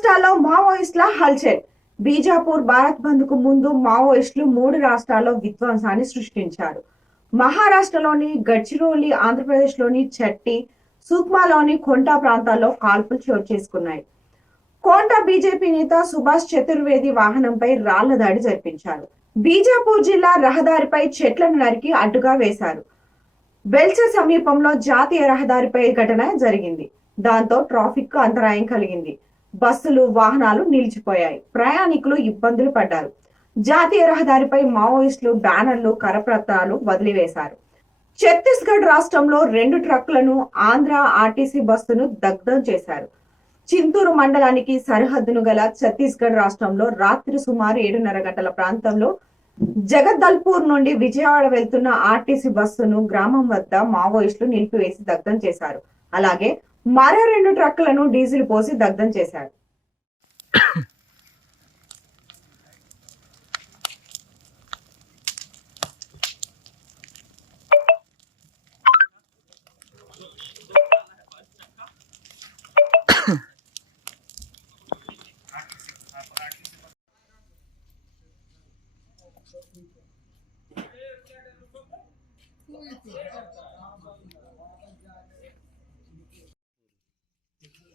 రాష్ట్రాల్లో మావోయిస్టుల హల్చల్. బీజాపూర్ భారత్ బంద్కు ముందు మావోయిస్టులు మూడు రాష్ట్రాల్లో విధ్వంసాన్ని సృష్టించారు. మహారాష్ట్రలోని గడ్చిరోలి ఆంధ్రప్రదేశ్లోని చట్టి సుక్మాలోని కొంటా ప్రాంతాల్లో కాల్పులు చోటు చేసుకున్నాయి. కోంటా బీజేపీ నేత సుభాష్ చతుర్వేది వాహనంపై రాళ్ళ దాడి జరిపించారు. బీజాపూర్ జిల్లా రహదారిపై చెట్లను నరికి అడ్డుగా వేశారు. బెల్చ సమీపంలో జాతీయ రహదారిపై ఘటన జరిగింది. దాంతో ట్రాఫిక్కు అంతరాయం కలిగింది. బస్సులు వాహనాలు నిలిచిపోయాయి. ప్రయాణికులు ఇబ్బందులు పడ్డారు. జాతీయ రహదారిపై మావోయిస్టులు బ్యానర్లు కరపత్రాలు వదిలివేశారు. ఛత్తీస్గఢ్ రాష్ట్రంలో రెండు ట్రక్కులను ఆంధ్ర ఆర్టీసీ బస్సును దగ్ధం చేశారు. చింతూరు మండలానికి సరిహద్దును గల ఛత్తీస్గఢ్ రాష్ట్రంలో రాత్రి సుమారు ఏడున్నర గంటల ప్రాంతంలో జగద్దల్పూర్ నుండి విజయవాడ వెళ్తున్న ఆర్టీసీ బస్సును గ్రామం వద్ద మావోయిస్టులు నిలిపివేసి దగ్ధం చేశారు. అలాగే మరో రెండు ట్రక్కులను డీజిల్ పోసి దగ్ధం చేశారు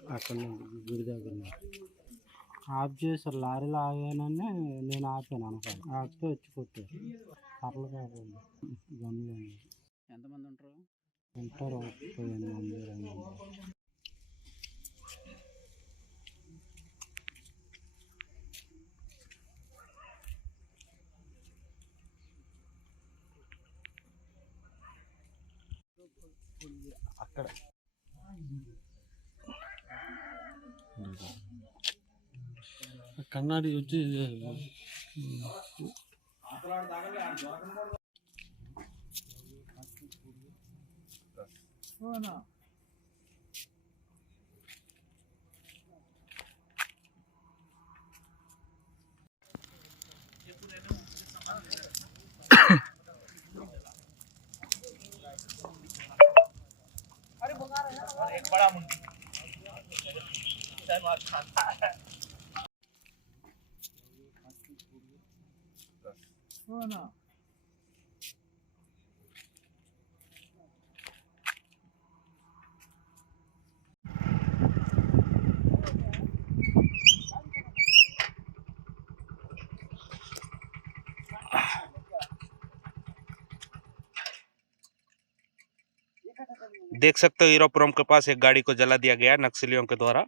అక్కడ నుండి గుడి దగ్గర. ఆఫ్ చేశారు లారీలు ఆగానని నేను ఆపాను అనకాల ఆపితే వచ్చి కొట్టారు కర్రలు కాకుండా గన్లు ఎంతమంది ఉంటారు? ఉంటారు పదిహేను మంది మంది. అక్కడ. కన్నడి వచ్చి देख सकते हो हीरोपुरम के पास एक गाड़ी को जला दिया गया नक्सलियों के द्वारा।